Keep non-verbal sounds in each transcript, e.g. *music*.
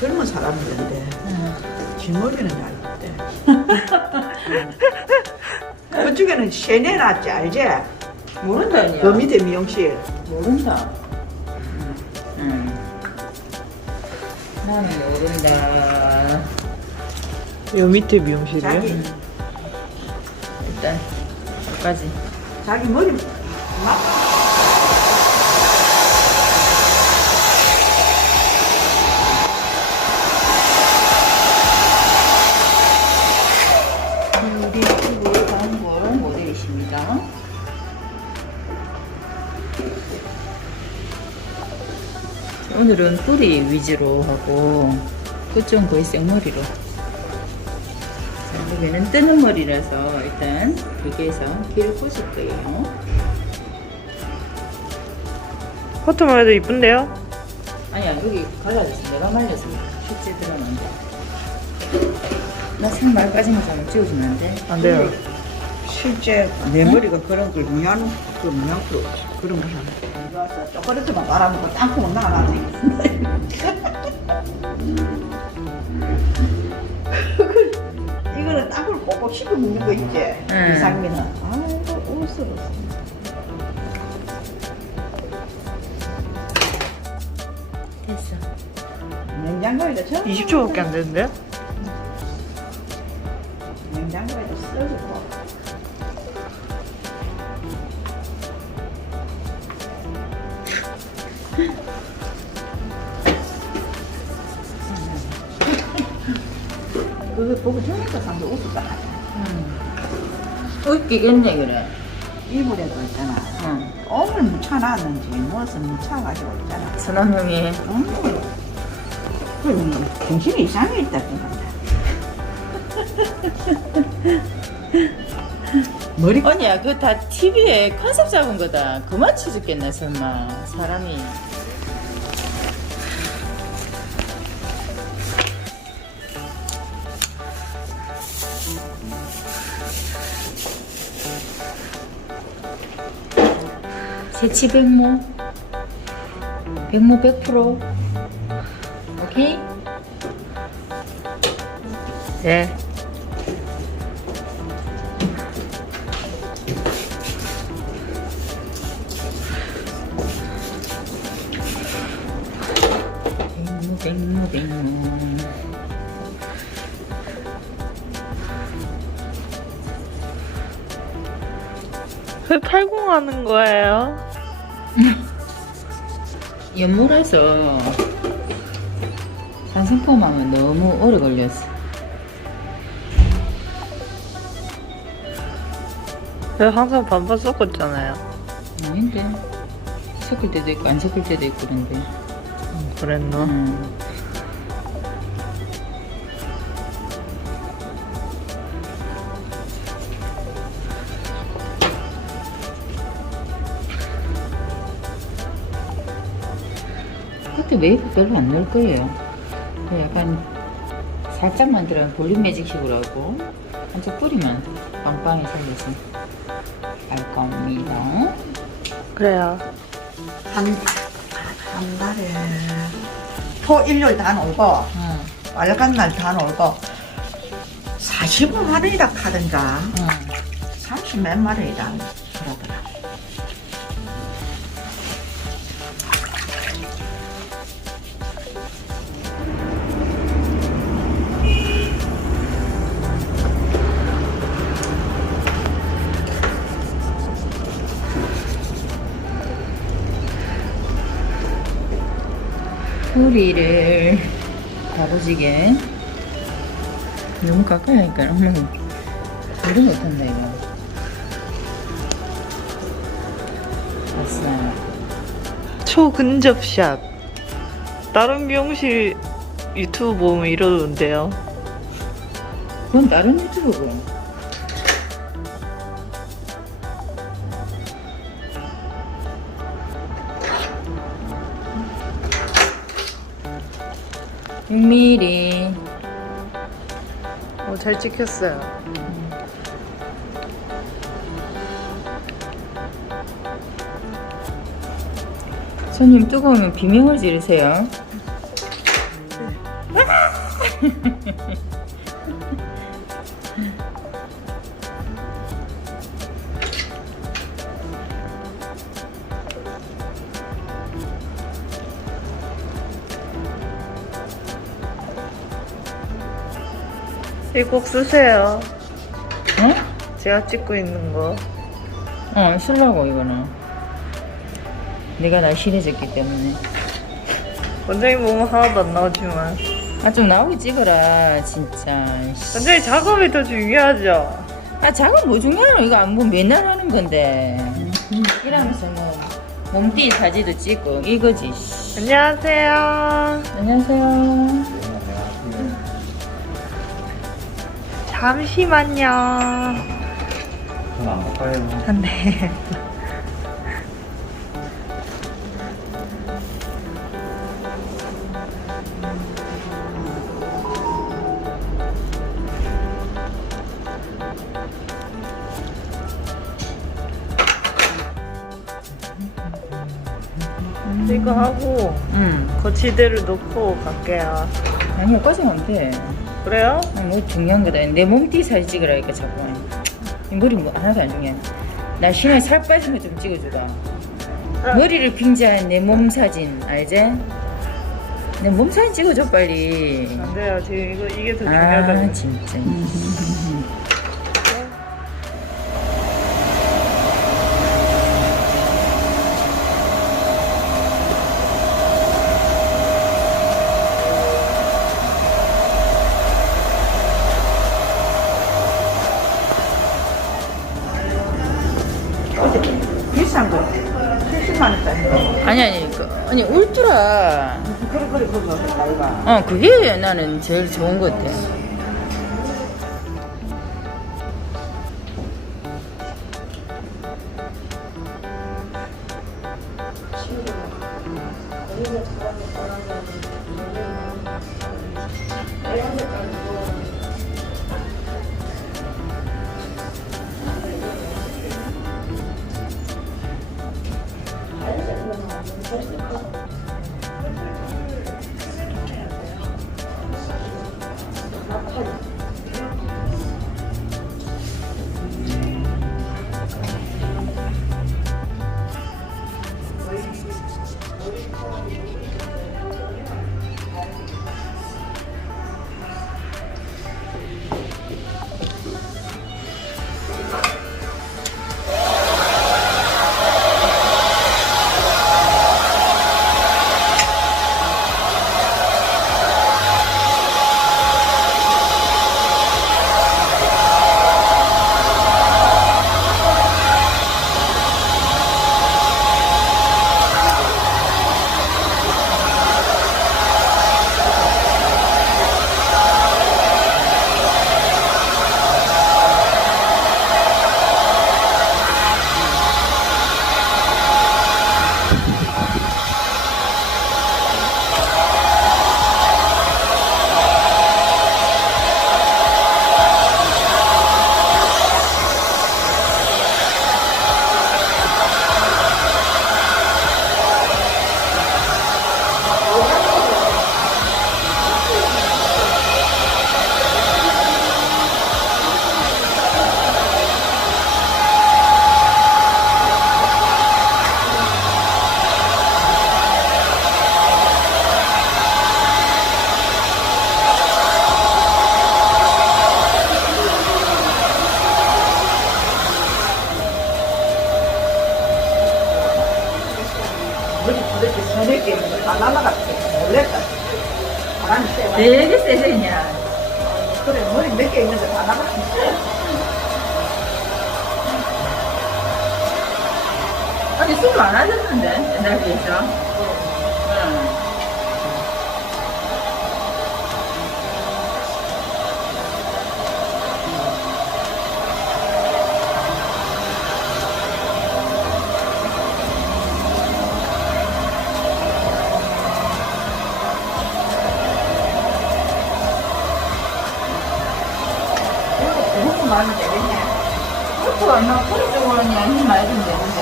젊은 사람들인데 *laughs* 응. 지 머리는 얇대. 그쪽에는 세네 놨지 알지? 모른다 니야. 그 밑에 미용실. 모른다. 응. 나는 모른다. 요 밑에 미용실이요? 자기 일단 여기까지. 자기 머리 막 오늘은 뿌리 위주로 하고 끝은 거의 생머리로. 자, 여기는 뜨는 머리라서 일단 여기에서 길을 꽂을 거예요. 커트만 해도 이쁜데요? 아니야 여기 갈라졌어. 내가 말려서 실제 들어놨는데. 나 생 말까지만 좀 찍어주면 안 돼? 안 돼요. 실제 내 머리가 그런 걸 미안 그 미안 그러 그런 거. 이거 와서 쪼그렇게만 말아먹고 땅콩은 나가나 이거는 땅콩을 꼭꼭 씹어 먹는 거 있지. 응. 이상민은. 아이고 옷스러웠어. 됐어. 냉장고에다 저 20초밖에 안 되는데 그거 보고 저니까 상대 옷을 딱 웃기겠네 그래. 일부래도 있잖아. 응. 오늘 묻혀놨는지 무엇을 묻혀가지고 있잖아. 선남형이 음. 그럼 정신이 이상해 있다 그런다. *laughs* 머리 아니야 그거 다 TV에 컨셉 잡은 거다. 그만 쳐죽겠네 설마 사람이. 새치 백모 백모 100% 오케이? 네. 백모 백모 백모 왜 팔공하는 거예요? 연물에서 산성포하면 너무 오래 걸렸어. 제가 항상 반반 섞었잖아요. 아닌데 섞을 때도 있고 안 섞을 때도 있고 그런데. 음, 그랬나? 음. 그때 웨이브 별로 안 넣을 거예요. 그 약간 살짝만 들어간 볼륨 매직식으로 하고 한쪽 뿌리만 빵빵히 살려서 할 겁니다. 그래요. 한, 한 달에 토, 일요일 다 놀고 응, 빨간 날 다 놀고 45만 원이라 하던가 응. 30 몇 마리이라 뿌리를 가로지게 너무 가까이 하니까 어머 소리 못한다 이거 아싸 초근접샷. 다른 미용실 유튜브 보면 이러던데요. 그건 다른 유튜브고 육미리 어, 잘 찍혔어요. 손님 뜨거우면 비명을 지르세요 *laughs* 이꼭 쓰세요. 응? 제가 찍고 있는 거. 어, 쓰려고, 이거는. 내가 날씬해졌기 때문에. 원장님 몸은 하나도 안 나오지만. 아, 좀 나오게 찍어라, 진짜. 씨. 원장님 작업이 더 중요하죠. 아, 작은 뭐 중요하노? 이거 안 보면 맨날 하는 건데. 이러면서 뭐, 몸띠 사진도 찍고, 이거지. 씨. 안녕하세요. 안녕하세요. 잠시만요. 전안 바빠요. 아, 네. 이거 하고 응. 거치대를 놓고 갈게요. 아니, 여기까지 하면 돼. 그래요? 아, 뭐 중요한 거다. 내 몸띠 사진 찍으라니까, 자꾸. 이 머리 뭐 하나도 안 중요해. 날씬하게 살 빠진 거 좀 찍어주라. 머리를 빙자한 내 몸 사진, 알지? 내 몸 사진 찍어줘, 빨리. 안 돼요. 지금 이거 이게 더 아, 중요하다고. 진짜. 어, 그게 나는 제일 좋은 것 같아. 날아갔지 놀랬다 바람이 쐬고 되게 세서 그냥. 그래 머리 몇 개 있는데 다 나갔지 아니, 술 많아졌는데, 옛날 비해서. 그것도 얼마 허리 쪽으로는 힘 많이 좀 되는데.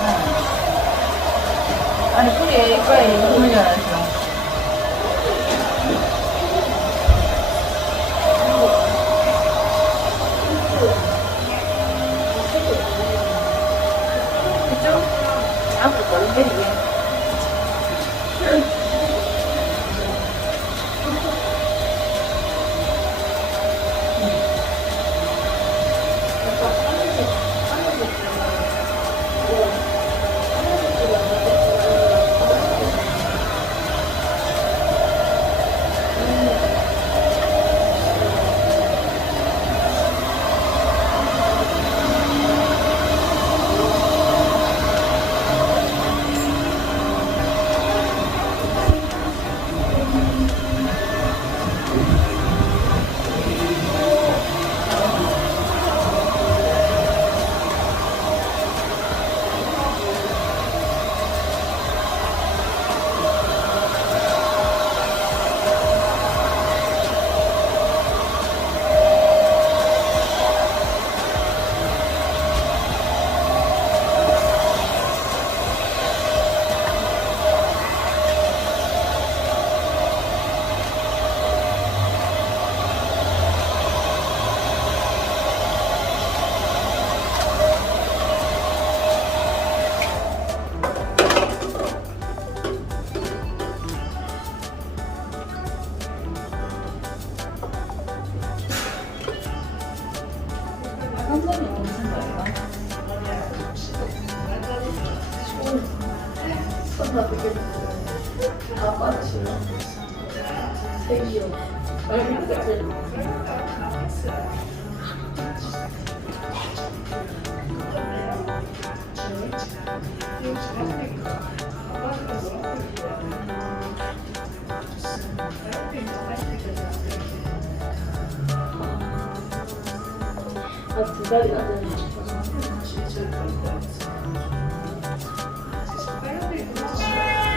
응. 아니, 그래, 이거에 힘을 줘야죠. 같은. 아두 달이나 됐네.